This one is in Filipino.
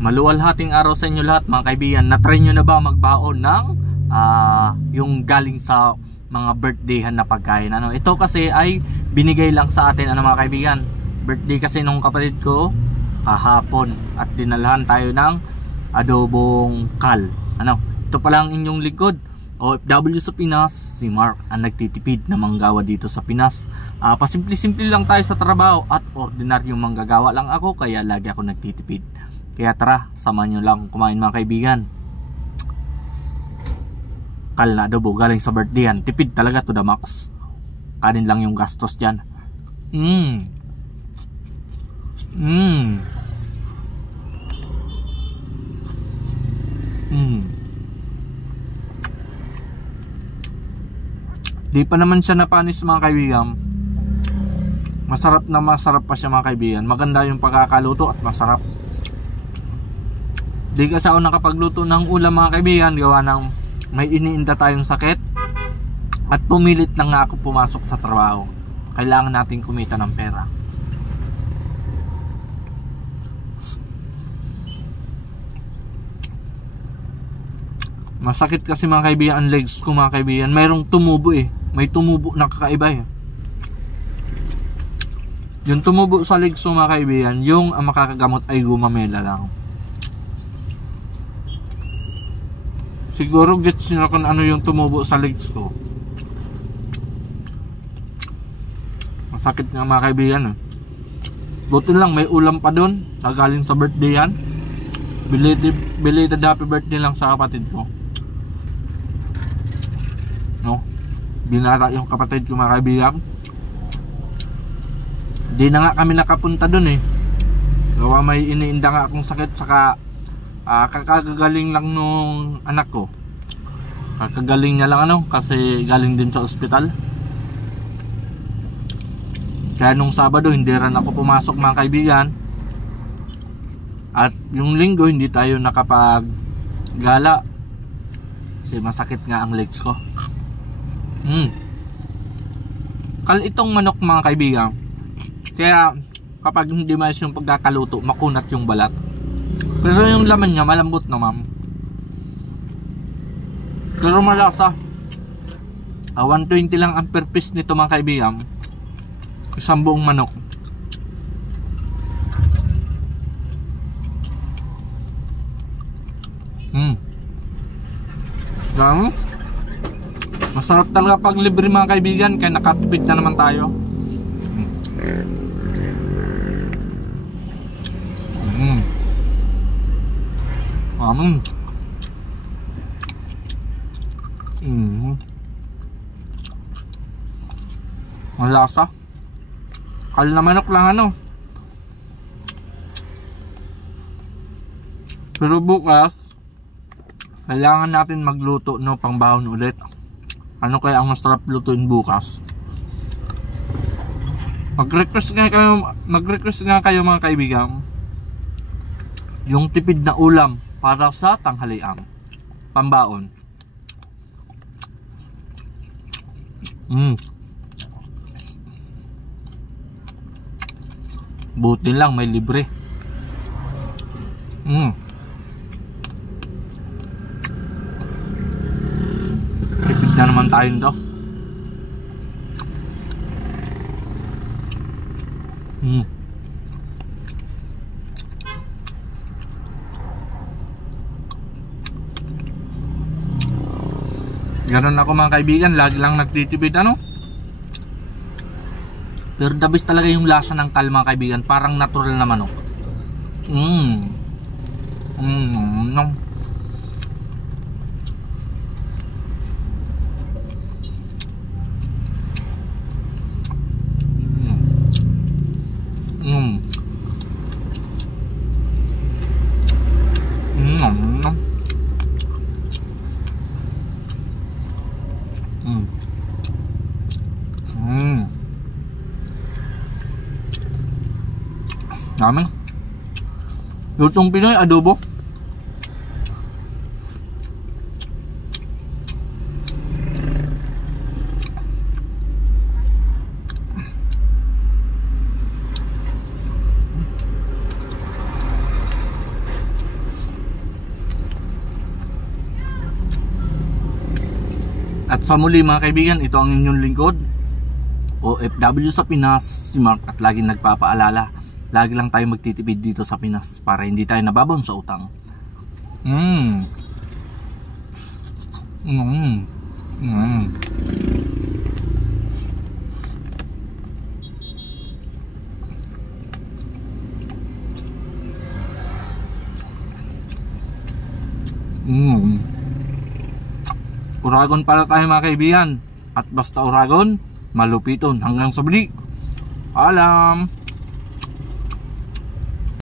Maluwalhating araw sa inyo lahat mga kaibigan. Na-try nyo na ba magbaon ng yung galing sa mga birthdayhan na pagkain? Ito kasi ay binigay lang sa atin mga kaibigan. Birthday kasi nung kapatid ko kahapon at dinalhan tayo ng adobong kal. Ito pa lang inyong likod, OFW sa Pinas, si Mark ang nagtitipid na manggawa dito sa Pinas. Pasimple-simple lang tayo sa trabaho at ordinaryong manggagawa lang ako, kaya lagi ako nagtitipid. Kaya tara, samahan nyo lang kumain mga kaibigan. Kal na adobo galing sa birthday yan. Tipid talaga to the max. Kanin lang yung gastos dyan. Di pa naman siya napanis mga kaibigan. Masarap na masarap pa siya mga kaibigan. Maganda yung pagkakaluto at masarap. Di kasi ako nakapagluto ng ulam mga kaibigan, gawa ng may iniinda tayong sakit at pumilit lang nga ako pumasok sa trabaho. Kailangan natin kumita ng pera. Masakit kasi mga kaibigan ang legs ko mga kaibigan. Mayroong tumubo may tumubo na kakaiba Yung tumubo sa legs ko mga kaibigan, yung ang makakagamot ay gumamela lang. Siguro gets nyo kung ano yung tumubo sa legs ko. Masakit nga mga kaibigan Buti lang may ulam pa dun na galing sa birthday yan. Belated happy birthday lang sa kapatid ko. Binara yung kapatid ko mga kaibigan. Di na nga kami nakapunta dun gawa may iniinda nga akong sakit, saka kakagaling lang nung anak ko. Kakagaling niya lang kasi galing din sa ospital. Kaya nung Sabado hindi rin ako pumasok mga kaibigan. At yung Linggo hindi tayo nakapag-gala kasi masakit nga ang legs ko. Kal itong manok mga kaibigan. Kaya kapag hindi mais yung pagkakaluto, makunat yung balat. Pero yung laman niya malambot naman. Pero malasa. 120 lang ang per piece nito mga kaibigan. Isang buong manok. Masarap talaga pag libre mga kaibigan, kaya nakatipid na naman tayo. Ang lasa. Kal na manok lang Pero bukas kailangan natin magluto pangbaon ulit. Ano kaya ang masarap lutuin bukas? Mag-request nga kayo mga kaibigan. Yung tipid na ulam para sa tanghalian. Pambaon. Buti lang may libre. Tipid na naman tayo nito. Ganon ako mga kaibigan, lagi lang nagtitipid Pero the best talaga yung lasa ng kal mga kaibigan, parang natural na manok. Dami. Lutong Pinoy adobo. At sa muli mga kaibigan, ito ang inyong lingkod, OFW sa Pinas, si Mark, at laging nagpapaalala, lagi lang tayo magtitipid dito sa Pinas para hindi tayo nababon sa utang. Uragon para tayo mga kaibigan. At basta uragon, malupiton. Hanggang sa muli. Paalam.